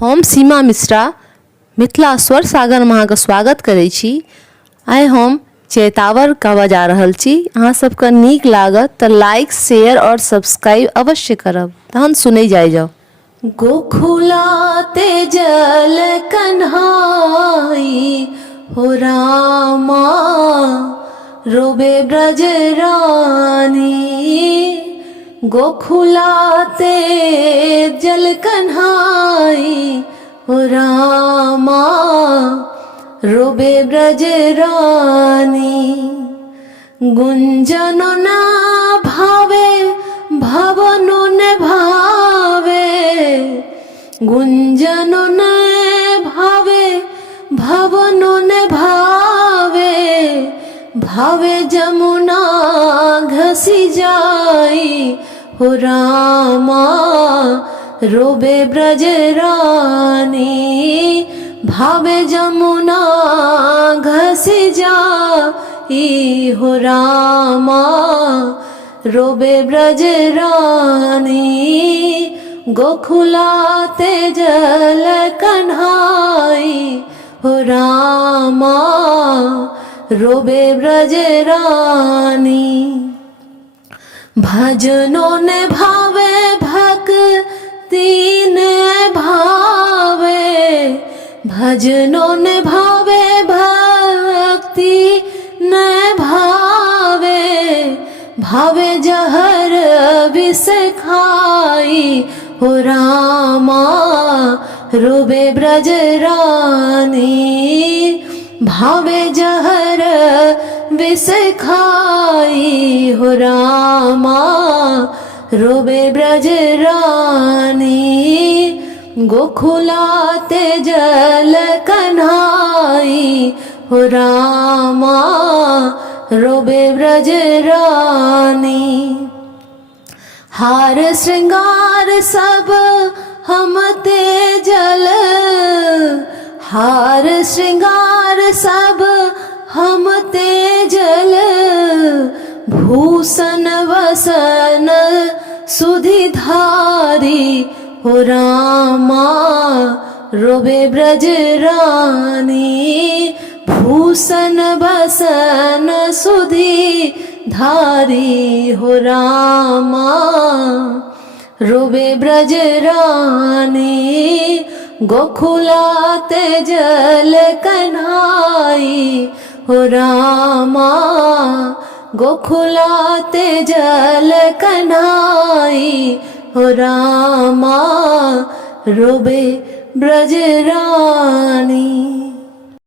हम सीमा मिश्रा मिथिला स्वर सागर में अहाँके स्वागत करै छी। आइ हम चैतावर गावा जा रहल छी। अहाँ सबके नीक लागत तऽ लाइक शेयर और सब्सक्राइब अवश्य करब। तहन सुनै जाओ। गोखुलाते जल कन्हाई हो रामा, रोबे ब्रज रानी। गोखुलाते जल कन्हाई हो रामा, रोबे ब्रज रानी। गुंजनो न भावे भवनो न भावे, गुंजनो न भावे भवनो न भावे। भावे जमुना घसी जाई हो रामा, रोबे ब्रज रानी। भावे जमुना घसी जाई हो रामा, रोबे ब्रज रानी। गोखुलाते जल कन्हाई हो रामा, रोबे ब्रज रानी। भजनो ने भावे भक्ति ने भावे, भजनो ने भावे भक्ति न भावे। भावे जहर विष खाई हो रामा, रोबे ब्रज रानी। भावे जहर विष खाई हो रामा, रोबे ब्रज रानी। गोखुलाते जल कन्हाई हो रामा, रोबे ब्रज रानी। हार श्रृंगार सब हम तेजल, हार श्रृंगार सब हम तेजल। भूषण वसन सुधि धारी हो रामा, रोबे ब्रज रानी। भूषण वसन सुधि धारी हो रामा, रोबे ब्रज रानी। गोखुलाते जल कन्हाई हो रामा, गोखुलाते जल कन्हाई हो रामा, रोबे ब्रज रानी।